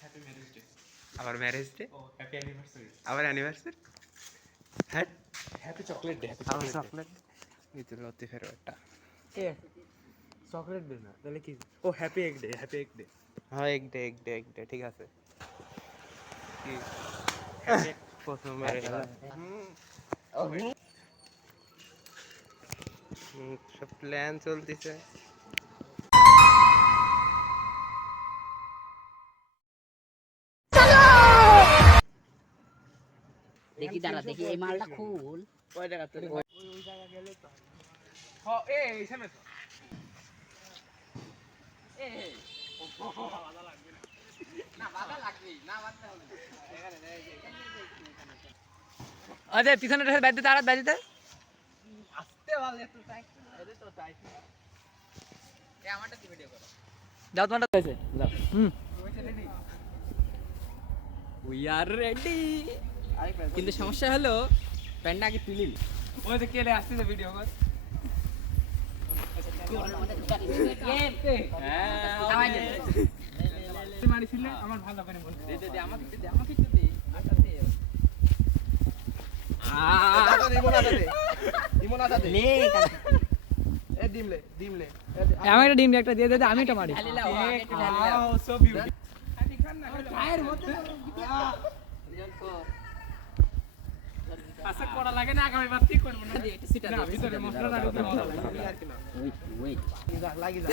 Happy marriage day. আবার marriage day, ও happy anniversary. আবার anniversary, হ্যাঁ হ্যাপি চকলেট ডে। হ্যাপি আবার চকলেট ডে। চকলেট। এই তো লতিফের একটা। এ চকলেট ডে না, তাহলে কি? ও happy egg day. Happy egg day. হ্যাঁ এক ডে, এক ডে, এক ডে, ঠিক আছে। কি প্রথম মেরে গেল। সব প্ল্যান চলতেছে। দেখি দাঁড়া, দেখি এই মালটা খুল। কয় টাকা তোর? ওই জায়গা গেলে তো হ এ এইখানে তো আরে পিছনে রেখে বাইতে তাড়াত বাইতে। আস্তে ভালো একটু টাইট করে তো টাইট। এ আমারটা কি ভিডিও করো? যাও তোমারটা হয়েছে যাও। ওইটা রেডি। We are ready. কিন্তু সমস্যা হলো প্যান্টটা আগে তুলি। ওই যে কেলে আসছে ভিডিও কর। মারিছিলে আমার ভালো করে বল। দে দে দে আমাকে দে, আমাকে একটু দে। আটা দে। নে এ ডিমলে ডিমলে আমি একটা ডিম একটা দিয়ে দে, আমি একটা মারি। ঢালি লাও, আগে একটু ঢালি লাও। So beauty. খালি খান না গায়ের মধ্যে আশা করা লাগে না, আগামী বার ঠিক করব না। এটা সিটা না দে, ভিতরে মশলা না ঢুকে মশলা লাগে আর কি না। Wait wait. লাগি যা।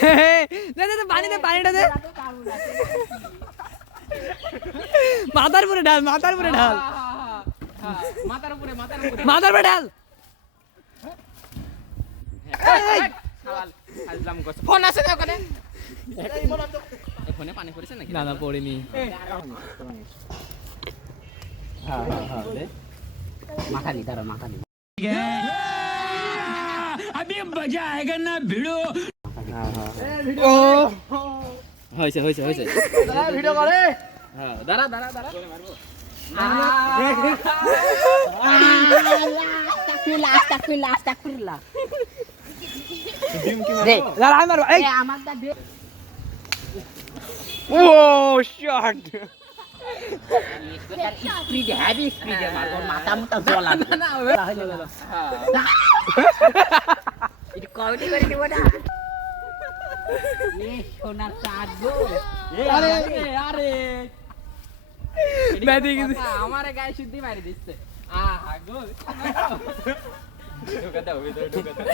দে দে দে, পানি দে, পানিটা দে। মাথার উপরে ঢাল, মাথার উপরে ঢাল, মাথার উপরে, মাথার উপরে। মাথার উপরে ঢাল। সওয়াল আজলাম করছে। ফোন আছে না ওখানে? এই ফোনে পানি পড়েছে নাকি? না না পড়িনি। মাখালি দাঁড়া, মাখালি। ও হয়েছে হয়েছে হয়েছে। ভিডিও করে। হ্যাঁ দাঁড়া দাঁড়া দাঁড়া। আস্তাগফিরুল্লাহ, আস্তাগফিরুল্লাহ। দে দাঁড়া আমি মারবো। এই আমারটা দে। ও শট। স্পিড হেভি স্পিডে মারবো, মাথা মুটা জ্বলা। না এটা কমেডি করে দেব না। এ সোনার চাঁদ গো। আরে আরে ব্যাধি গেছে। আমারে গায়ে শুদ্ধি মারি দিচ্ছে। আহা গো। ঢোকা দাও, ভিতরে ঢোকা দাও।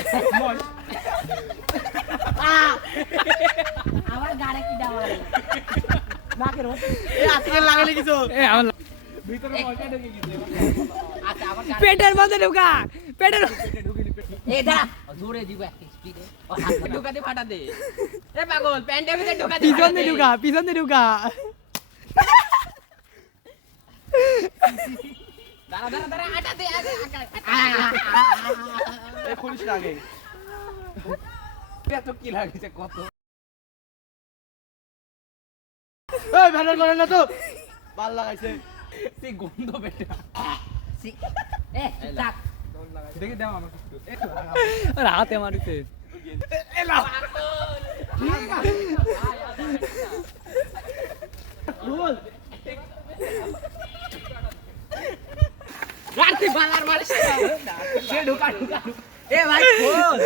আমার গাড়ে কি দাও মারে। নাকের মধ্যে এ আজকে লাগালে কিছু। এ আমার ভিতরে মশলা ঢুকে গেছে। আচ্ছা আমার গাড়ে পেটের মধ্যে ঢুকা, পেটের এ দাঁড়া জোরে দিব একটা স্পিডে। ও হাত ঢোকা দে, ফাটা দে। এ পাগল প্যান্টের ভিতরে ঢোকা দে। পিছন দিয়ে ঢুকা, পিছন দিয়ে ঢুকা। দাঁড়া দাঁড়া দাঁড়া, আটা দে আগে। এ খুলিস না আগে। এত কি লাগছে কত। এই ব্যানার করেন না তো। ভাল লাগাইছে। সেই গন্ধ বেটা। এ থাক। দেখি দাও আমাকে একটু। আর হাতে মারিছে। এলা। বল। গাড়ি বালার মারিস না। সে ঢোকা ঢোকা। এ ভাই খোল।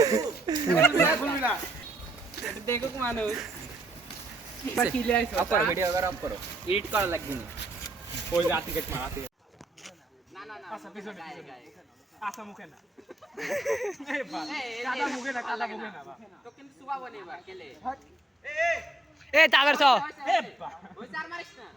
খুলবি না। দেখো মানুষ। কি লে আইছো? অফ করো, ভিডিও করো, অফ করো। এডিট করা লাগবে না। ওই যে আতি গেট মারাতে। না না না। আচ্ছা পিছনে গায়ে, পিছনে। গায়ে। আচ্ছা মুখে না। এই বাল। কাদা মুখে না, কাদা মুখে না। তো কিন্তু সুবাবো নেই বা কেলে। এ এ তাবের ছ। এ বা। ওই চার মারিস না।